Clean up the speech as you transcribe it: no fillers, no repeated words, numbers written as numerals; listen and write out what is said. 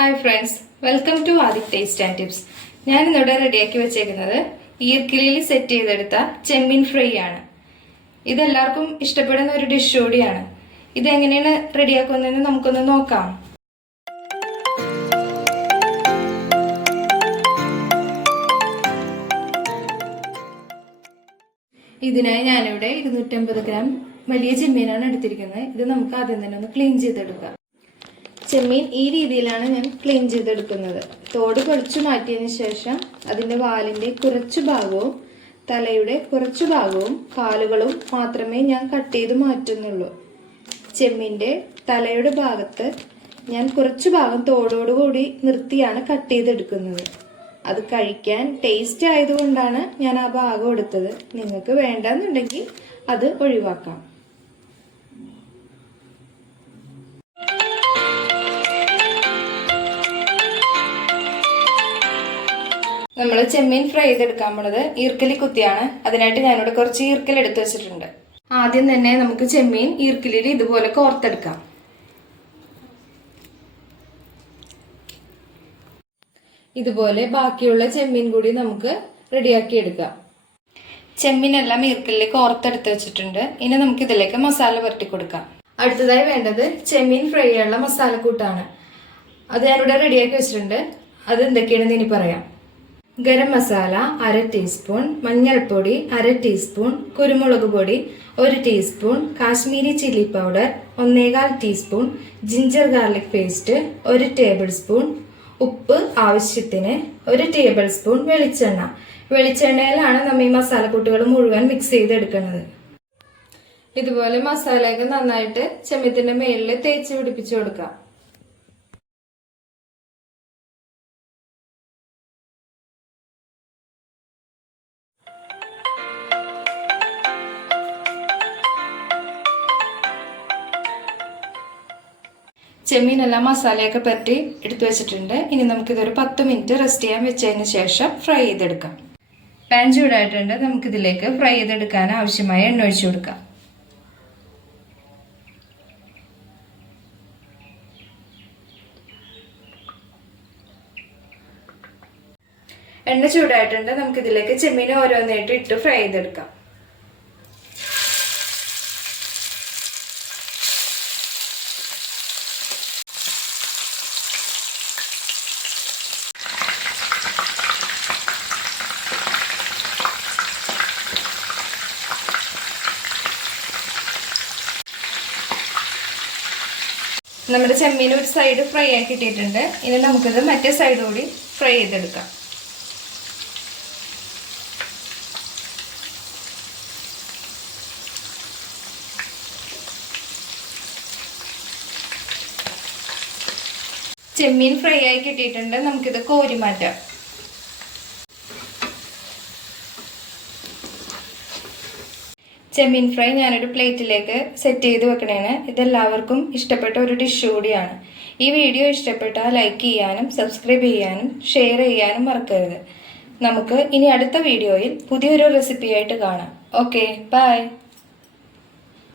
Hi friends, welcome to Aadhik taste and tips. ഞാൻ ഇന്നിവിടെ റെഡിയാക്കി വെച്ചേക്കുന്നത് ഈർക്കിലിയിൽ സെറ്റ് ചെയ്തെടുത്ത ചെമ്മീൻ ഫ്രൈ ആണ്. ഇതെല്ലാവർക്കും ഇഷ്ടപ്പെടുന്ന ഒരു ഡിഷ് കൂടിയാണ്. ഇതെങ്ങനെയാണ് റെഡിയാക്കുന്നതെന്ന് നമുക്കൊന്ന് നോക്കാം. ഇതിനായി ഞാനിവിടെ 250 ഗ്രാം വലിയ ചെമ്മീനാണ് എടുത്തിരിക്കുന്നത്. ഇത് നമുക്ക് ആദ്യം തന്നെ ഒന്ന് ക്ലീൻ ചെയ്തെടുക്കാം. ചെമ്മീൻ ഈ രീതിയിലാണ് ഞാൻ ക്ലീൻ ചെയ്തെടുക്കുന്നത്. തോട് പൊളിച്ചു മാറ്റിയതിന് ശേഷം അതിൻ്റെ വാലിൻ്റെ കുറച്ചു ഭാഗവും തലയുടെ കുറച്ചു ഭാഗവും കാലുകളും മാത്രമേ ഞാൻ കട്ട് ചെയ്ത് മാറ്റുന്നുള്ളൂ. ചെമ്മീൻ്റെ തലയുടെ ഭാഗത്ത് ഞാൻ കുറച്ചു ഭാഗം തോടോടുകൂടി നിർത്തിയാണ് കട്ട് ചെയ്തെടുക്കുന്നത്. അത് കഴിക്കാൻ ടേസ്റ്റ് ആയതുകൊണ്ടാണ് ഞാൻ ആ ഭാഗം എടുത്തത്. നിങ്ങൾക്ക് വേണ്ടെന്നുണ്ടെങ്കിൽ അത് ഒഴിവാക്കാം. നമ്മൾ ചെമ്മീൻ ഫ്രൈ ചെയ്തെടുക്കാൻ പോണത് ഈർക്കലി കുത്തിയാണ്. അതിനായിട്ട് ഞാനിവിടെ കുറച്ച് ഈർക്കൽ എടുത്ത് വെച്ചിട്ടുണ്ട്. ആദ്യം തന്നെ നമുക്ക് ചെമ്മീൻ ഈർക്കലിയിൽ ഇതുപോലെ കോർത്തെടുക്കാം. ഇതുപോലെ ബാക്കിയുള്ള ചെമ്മീൻ കൂടി നമുക്ക് റെഡിയാക്കി എടുക്കാം. ചെമ്മീനെല്ലാം ഈർക്കലിൽ കോർത്തെടുത്ത് വെച്ചിട്ടുണ്ട്. ഇനി നമുക്ക് ഇതിലേക്ക് മസാല പുരട്ടി കൊടുക്കാം. അടുത്തതായി വേണ്ടത് ചെമ്മീൻ ഫ്രൈ ചെയ്യാനുള്ള മസാലക്കൂട്ടാണ്. അത് ഞാനിവിടെ റെഡിയാക്കി വെച്ചിട്ടുണ്ട്. അത് എന്തൊക്കെയാണെന്ന് ഇനി പറയാം. ഗരം മസാല 1/2 ടീസ്പൂൺ, മഞ്ഞൾപ്പൊടി 1/2 ടീസ്പൂൺ, കുരുമുളക് പൊടി 1 teaspoon, Kashmiri chilli powder 1/4 teaspoon, ginger garlic paste 1 table spoon, ഉപ്പ് ആവശ്യത്തിന്, 1 ടേബിൾ സ്പൂൺ വെളിച്ചെണ്ണ. വെളിച്ചെണ്ണയിലാണ് നമ്മൾ ഈ മസാലക്കൂട്ടുകൾ മുഴുവൻ മിക്സ് ചെയ്തെടുക്കുന്നത്. ഇതുപോലെ മസാലയൊക്കെ നന്നായിട്ട് ചെമ്മീത്തിന്റെ മേലിൽ തേച്ച് പിടിപ്പിച്ചു കൊടുക്കാം. ചെമ്മീനെല്ലാം മസാലയൊക്കെ പറ്റി എടുത്തു വെച്ചിട്ടുണ്ട്. ഇനി നമുക്കിതൊരു 10 മിനിറ്റ് റെസ്റ്റ് ചെയ്യാൻ വെച്ചതിന് ശേഷം ഫ്രൈ ചെയ്തെടുക്കാം. പാൻ ചൂടായിട്ടുണ്ട്. നമുക്കിതിലേക്ക് ഫ്രൈ ചെയ്തെടുക്കാൻ ആവശ്യമായ എണ്ണ ഒഴിച്ചു കൊടുക്കാം. എണ്ണ ചൂടായിട്ടുണ്ട്. നമുക്കിതിലേക്ക് ചെമ്മീൻ ഓരോന്നായിട്ട് ഇട്ട് ഫ്രൈ ചെയ്തെടുക്കാം. നമ്മുടെ ചെമ്മീൻ ഒരു സൈഡ് ഫ്രൈ ആക്കി ഇട്ടിട്ടുണ്ട്. ഇനി നമുക്കിത് മറ്റേ സൈഡ് കൂടി ഫ്രൈ ചെയ്തെടുക്കാം. ചെമ്മീൻ ഫ്രൈ ആയി കിട്ടിയിട്ടുണ്ട്. നമുക്കിത് കോരി മാറ്റാം. ചെമ്മീൻ ഫ്രൈ ഞാനൊരു പ്ലേറ്റിലേക്ക് സെറ്റ് ചെയ്ത് വെക്കണേന്. ഇതെല്ലാവർക്കും ഇഷ്ടപ്പെട്ട ഒരു ഡിഷ് കൂടിയാണ്. ഈ വീഡിയോ ഇഷ്ടപ്പെട്ടാൽ ലൈക്ക് ചെയ്യാനും സബ്സ്ക്രൈബ് ചെയ്യാനും ഷെയർ ചെയ്യാനും മറക്കരുത്. നമുക്ക് ഇനി അടുത്ത വീഡിയോയിൽ പുതിയൊരു റെസിപ്പിയായിട്ട് കാണാം. Okay, by.